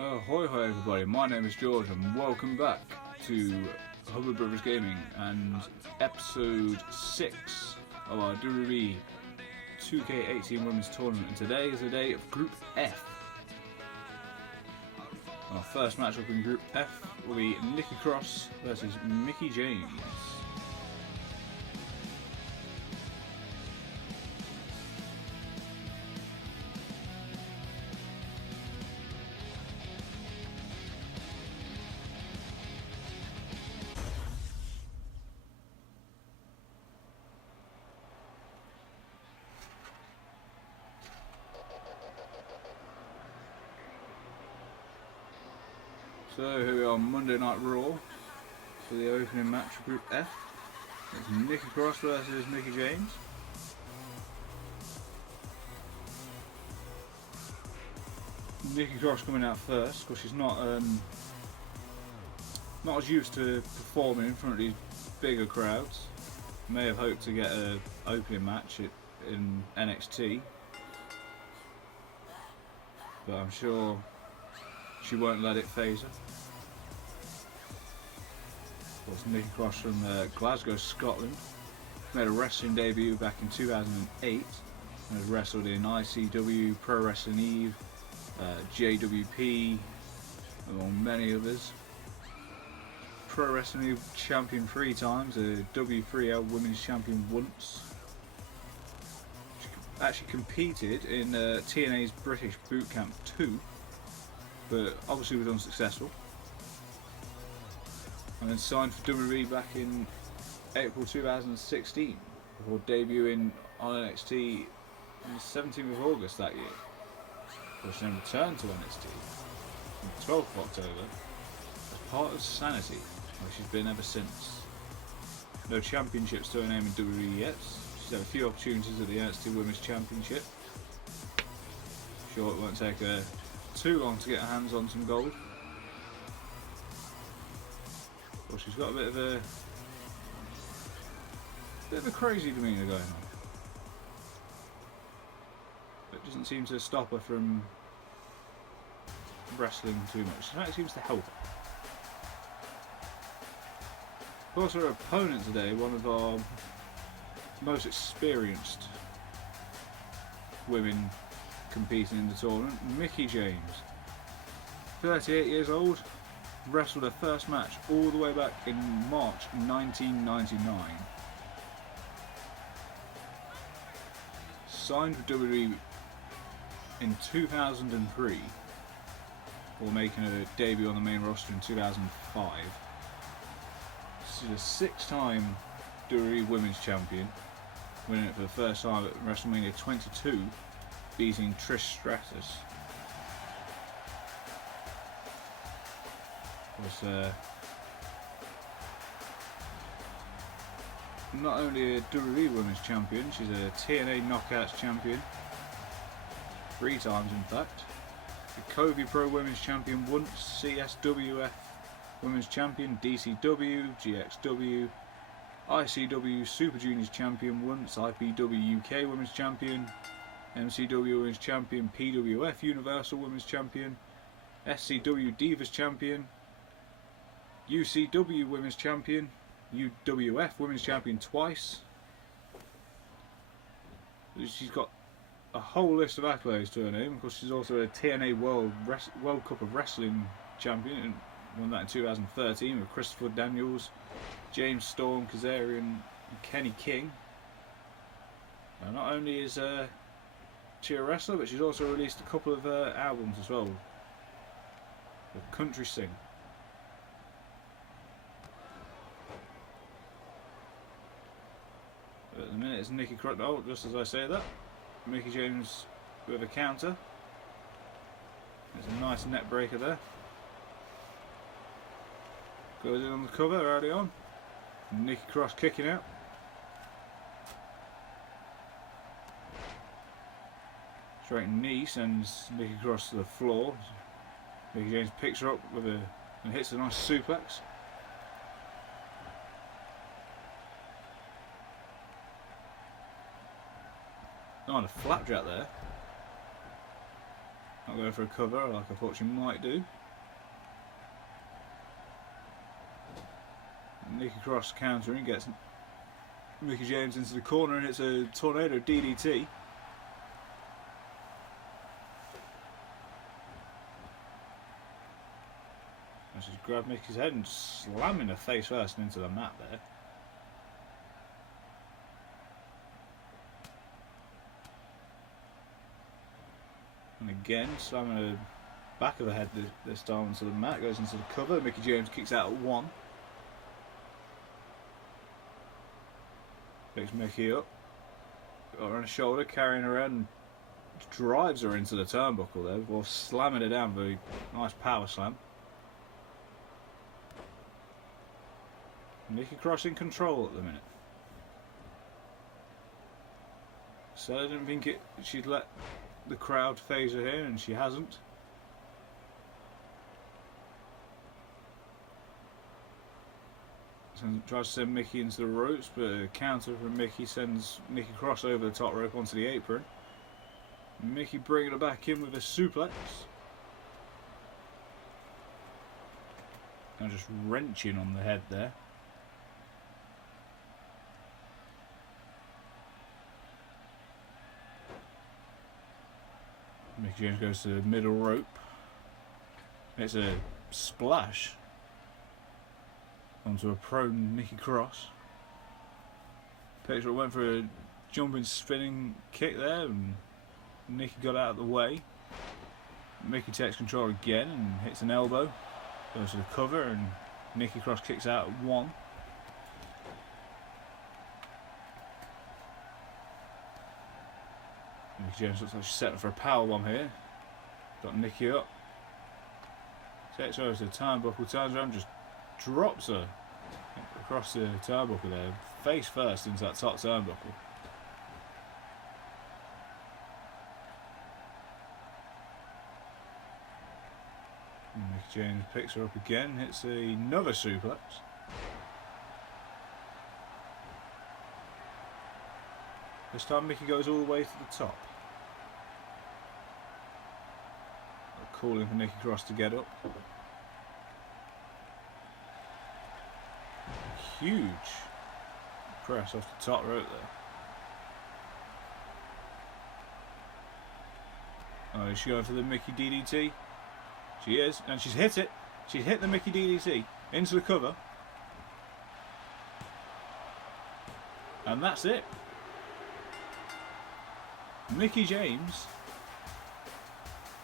Hoi everybody, my name is George and welcome back to HubbardBrosGaming and episode 6 of our WWE 2K18 Women's Tournament, and today is the day of Group F. Our first matchup in Group F will be Nikki Cross versus Mickie James. So here we are on Monday Night Raw for the opening match of Group F. It's Nikki Cross versus Mickie James. Nikki Cross coming out first because she's not as used to performing in front of these bigger crowds. May have hoped to get an opening match in NXT, but I'm sure she won't let it phase her. Of course, Nikki Cross from Glasgow, Scotland, made a wrestling debut back in 2008 and has wrestled in ICW, Pro Wrestling Eve, JWP, among many others. Pro Wrestling Eve champion 3 times, a W3L Women's Champion once. She actually competed in TNA's British Boot Camp 2, but obviously was unsuccessful, and then signed for WWE back in April 2016 before debuting on NXT on the 17th of August that year. She then returned to NXT on the 12th of October as part of Sanity, where she's been ever since. No championships to her name in WWE yet. She's had a few opportunities at the NXT Women's Championship. Sure, it won't take her too long to get her hands on some gold. Well, she's got a bit of a crazy demeanour going on. It doesn't seem to stop her from wrestling too much. It actually seems to help her. Of course, her opponent today, one of our most experienced women competing in the tournament, Mickie James, 38 years old, wrestled her first match all the way back in March 1999. Signed with WWE in 2003, before making her debut on the main roster in 2005. She's a 6-time WWE Women's Champion, winning it for the first time at WrestleMania 22, beating Trish Stratus. Was not only a WWE Women's Champion, she's a TNA Knockouts Champion 3 times in fact. The Kobe Pro Women's Champion once, CSWF Women's Champion, DCW, GXW, ICW Super Juniors Champion once, IPW UK Women's Champion, MCW Women's Champion, PWF Universal Women's Champion, SCW Divas Champion, UCW Women's Champion, UWF Women's Champion twice. She's got a whole list of accolades to her name. Of course, she's also a TNA World Cup of Wrestling Champion, and won that in 2013 with Christopher Daniels, James Storm, Kazarian, and Kenny King. Now, not only is she a wrestler, but she's also released a couple of albums as well, with country sing. But at the minute it's Nikki Cross. Oh, just as I say that, Mickie James with a counter. There's a nice net breaker there. Goes in on the cover early on. Nikki Cross kicking out. Straight knee sends Nikki Cross to the floor. Mickie James picks her up with and hits a nice suplex. Oh, and a flapjack there. Not going for a cover like I thought she might do. Nikki Cross countering, gets Mickie James into the corner and hits a tornado DDT. And she's grabbed Mickie's head and slamming her face first into the mat there. And again, slamming her back of the head this time into the mat, goes into the cover. Mickie James kicks out at 1. Picks Mickie up, got her on her shoulder, carrying her head, and drives her into the turnbuckle there before slamming her down. Very nice power slam. Nikki Cross in control at the minute. So I didn't think she'd let the crowd phase her here, and she hasn't. Tries to send Mickie into the ropes, but a counter from Mickie sends Nikki Cross over the top rope onto the apron. Mickie bringing her back in with a suplex. And just wrenching on the head there. Mickie James goes to the middle rope. It's a splash onto a prone Nikki Cross. Peyton Royce went for a jumping spinning kick there, and Nikki got out of the way. Mickie takes control again and hits an elbow. Goes to the cover, and Nikki Cross kicks out at 1. Mickie James looks like she's setting for a powerbomb here. Got Nikki up. Takes her over to the turnbuckle, turns around, just drops her across the turnbuckle there, face first into that top turnbuckle. And Mickie James picks her up again, hits another suplex. This time Mickie goes all the way to the top. Calling for Nikki Cross to get up. Huge press off the top rope there. Oh, is she going for the Mickie DDT? She is, and she's hit it. She's hit the Mickie DDT into the cover. And that's it. Mickie James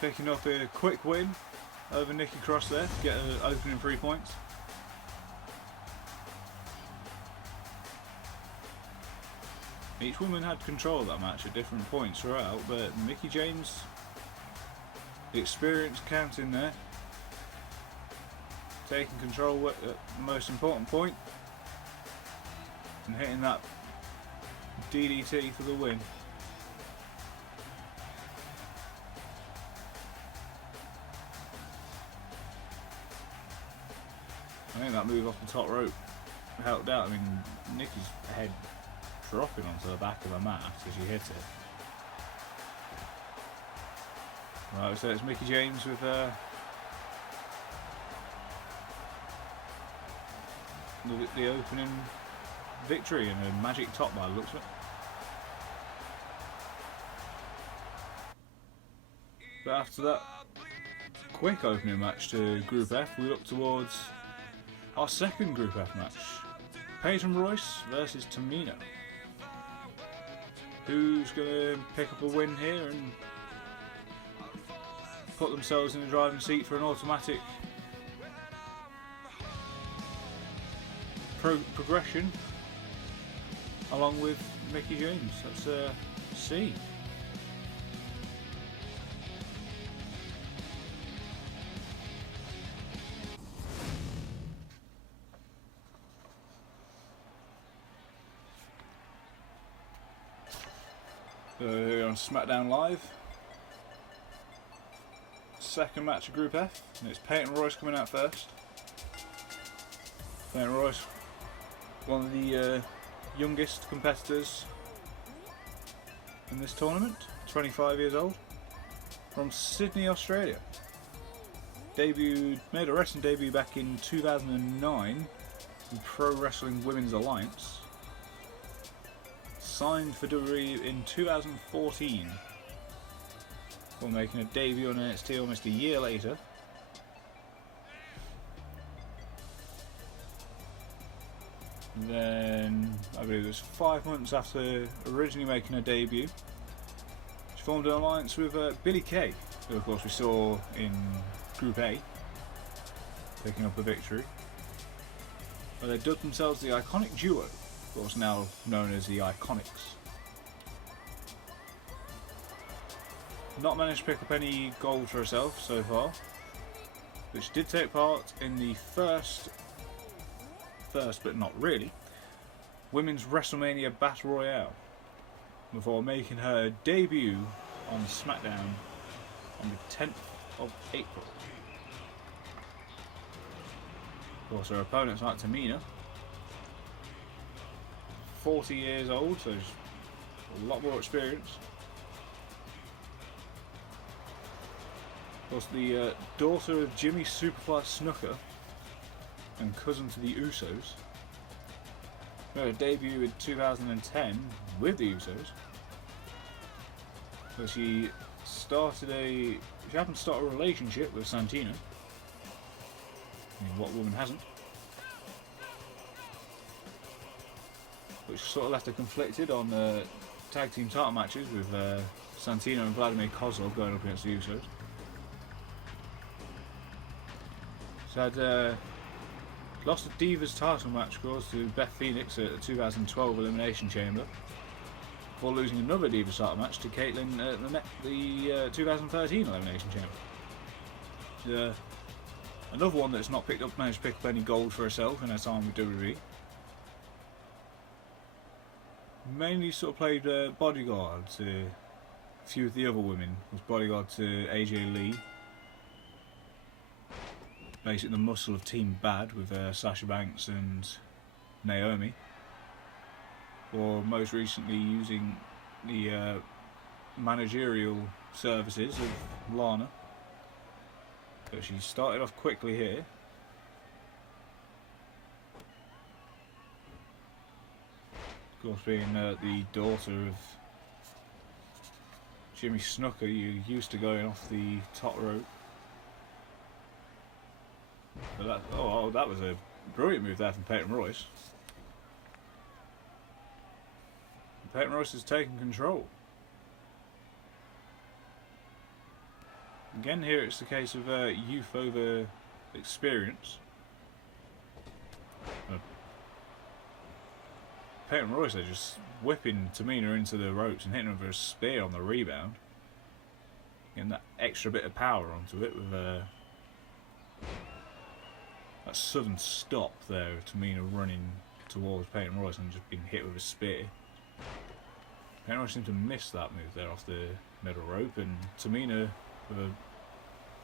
picking up a quick win over Nikki Cross there to get her opening 3 points. Each woman had control of that match at different points throughout, but Mickie James, the experience counting there, taking control at the most important point and hitting that DDT for the win. I think that move off the top rope helped out. I mean, Nikki's head dropping onto the back of the mat after she hit it. Right, so it's Mickie James with the opening victory and a magic top by the looks of it. But after that quick opening match to Group F, we look towards our second Group F match. Peyton Royce versus Tamina. Who's going to pick up a win here and put themselves in the driving seat for an automatic progression along with Mickie James? Let's see. We're on SmackDown Live. Second match of Group F, and it's Peyton Royce coming out first. Peyton Royce, one of the youngest competitors in this tournament, 25 years old. from Sydney, Australia. Made a wrestling debut back in 2009 in Pro Wrestling Women's Alliance. Signed for WWE in 2014 before making a debut on NXT almost a year later. Then, I believe it was 5 months after originally making her debut, she formed an alliance with Billie Kay, who of course we saw in Group A, picking up a victory. They dubbed themselves the Iconic Duo, of course now known as the Iconics. Not managed to pick up any gold for herself so far, but she did take part in the first but not really, Women's WrestleMania Battle Royale, before making her debut on SmackDown on the 10th of April. Of course, her opponent's like Tamina, 40 years old, so she's a lot more experience. Of course, the daughter of Jimmy Superfly Snuka and cousin to the Usos. Made her debut in 2010 with the Usos. So she happened to start a relationship with Santina. I mean, what woman hasn't? Which sort of left her conflicted on tag team title matches with Santina and Vladimir Kozlov going up against the Usos. She had lost a Divas title match, of course, to Beth Phoenix at the 2012 Elimination Chamber, before losing another Divas title match to Caitlyn at the 2013 Elimination Chamber. Another one that's not managed to pick up any gold for herself in her time with WWE. Mainly sort of played bodyguard to a few of the other women. Was bodyguard to AJ Lee. Basically the muscle of Team Bad with Sasha Banks and Naomi, or most recently using the managerial services of Lana. But she started off quickly here. Of course, being the daughter of Jimmy Snuka, you're used to going off the top rope. But that was a brilliant move there from Peyton Royce. Peyton Royce has taken control. Again, here it's the case of youth over experience. Peyton Royce are just whipping Tamina into the ropes and hitting her with a spear on the rebound. Getting that extra bit of power onto it with that sudden stop there of Tamina running towards Peyton Royce and just being hit with a spear. Peyton Royce seemed to miss that move there off the middle rope, and Tamina with a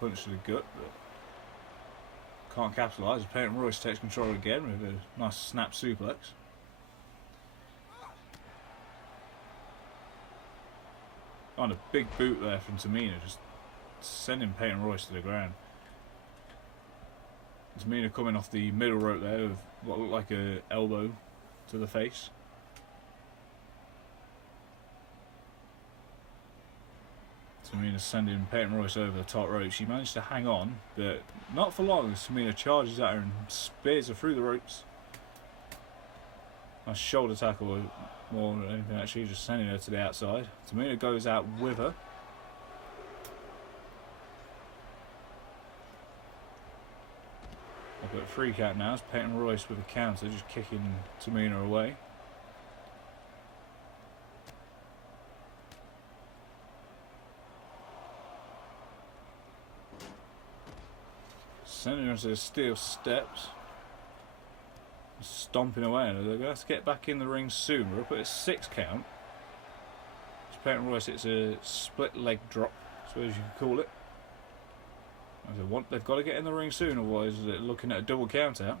punch to the gut, but can't capitalise. Peyton Royce takes control again with a nice snap suplex. On a big boot there from Tamina, just sending Peyton Royce to the ground. Tamina coming off the middle rope there with what looked like an elbow to the face. Tamina sending Peyton Royce over the top rope. She managed to hang on, but not for long as Tamina charges at her and spears her through the ropes. Nice shoulder tackle more than anything, actually, just sending her to the outside. Tamina goes out with her. I've got a free count now. It's Peyton Royce with a counter, just kicking Tamina away. Sending her to the steel steps. Stomping away, and they're going to have to get back in the ring soon. We're up at a 6 count. So Peyton Royce, it's a split leg drop, I suppose you could call it. They've got to get in the ring soon, otherwise they're looking at a double count out.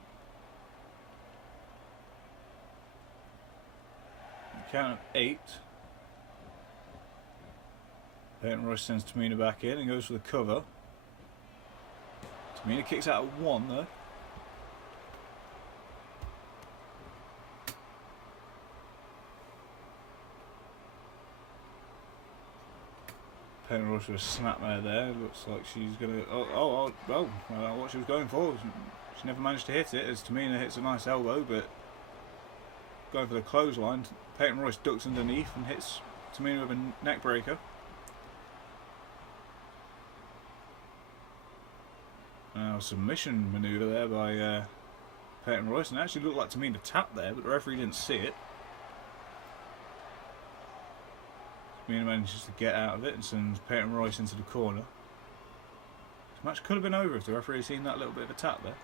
Count of 8. Peyton Royce sends Tamina back in and goes for the cover. Tamina kicks out at 1 though. Peyton Royce with a snapmare there. Looks like she's gonna. I don't know what she was going for. She never managed to hit it as Tamina hits a nice elbow, but going for the clothesline. Peyton Royce ducks underneath and hits Tamina with a neck breaker. Now submission manoeuvre there by Peyton Royce, and it actually looked like Tamina tapped there, but the referee didn't see it. Tamina manages to get out of it and sends Peyton Royce into the corner. This match could have been over if the referee had seen that little bit of a tap there.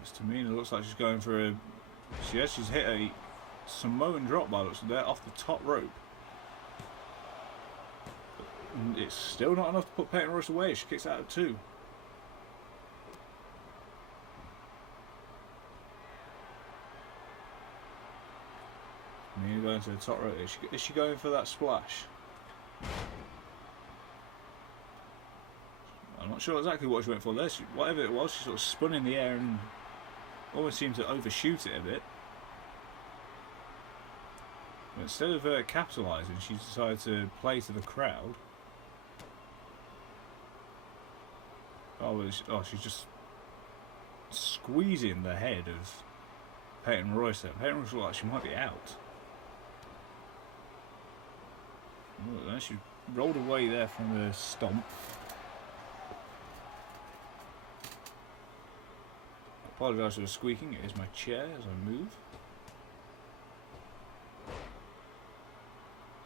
It's Tamina, looks like she's going for a... she's hit a Samoan drop by looks there off the top rope. And it's still not enough to put Peyton Royce away. She kicks out at 2. Tamina going to the top rope. Is she going for that splash? I'm not sure exactly what she went for there. Whatever it was, she sort of spun in the air and almost seemed to overshoot it a bit. But instead of capitalising, she decided to play to the crowd. She's just squeezing the head of Peyton Royce there. Peyton Royce looks like she might be out. Oh, she rolled away there from the stomp. I apologise for the squeaking, it is my chair as I move.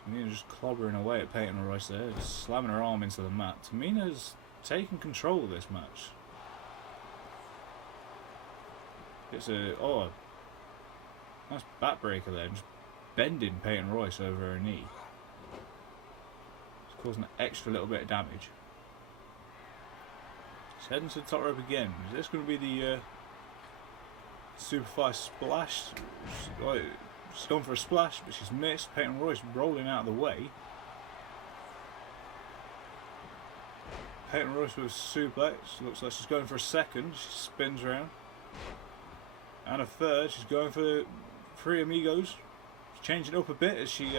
Tamina just clobbering away at Peyton Royce there, just slamming her arm into the mat. Tamina's taking control of this match. It's a nice backbreaker there, just bending Peyton Royce over her knee. It's causing an extra little bit of damage. She's heading to the top rope again. Is this going to be the Superfly splash? She's gone for a splash, but she's missed. Peyton Royce rolling out of the way. Peyton Royce with a suplex. Looks like she's going for a second. She spins around. And a third. She's going for 3 amigos. She's changing it up a bit as she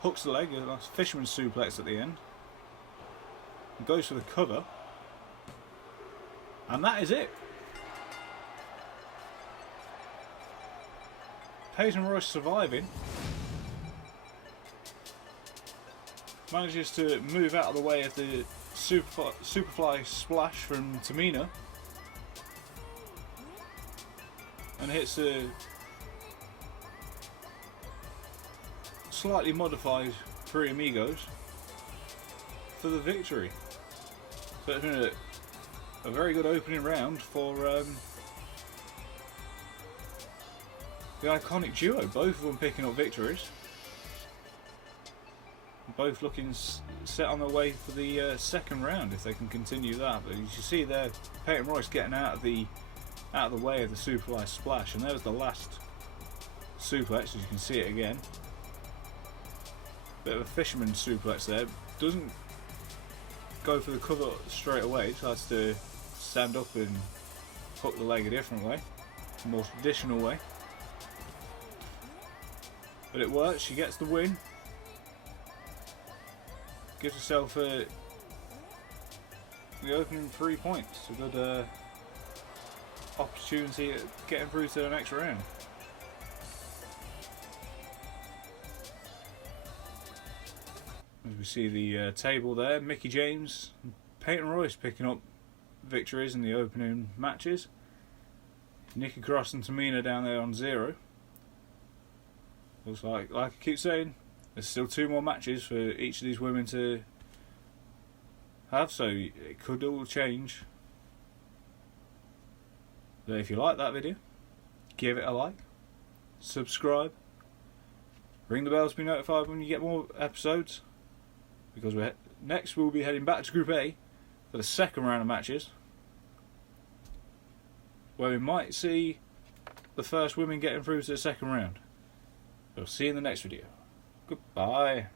hooks the leg. A nice fisherman suplex at the end. And goes for the cover. And that is it. Peyton Royce surviving. Manages to move out of the way of the Superfly splash from Tamina. And hits a slightly modified 3 amigos for the victory. So it's been a very good opening round for the iconic duo, both of them picking up victories. Both looking set on their way for the second round if they can continue that. But as you see there, Peyton Royce getting out of the way of the Superfly splash, and there was the last suplex, as you can see it again. Bit of a fisherman suplex there. Doesn't go for the cover straight away, tries to stand up and hook the leg a different way, a more traditional way. But it works, she gets the win. Gives herself the opening 3 points. A good opportunity at getting through to the next round. As we see the table there, Mickie James and Peyton Royce picking up victories in the opening matches. Nikki Cross and Tamina down there on 0. Looks like I keep saying, there's still 2 more matches for each of these women to have, so it could all change. But if you like that video, give it a like, subscribe, ring the bell to be notified when you get more episodes, because next we'll be heading back to Group A for the second round of matches, where we might see the first women getting through to the second round. We'll see you in the next video. Goodbye.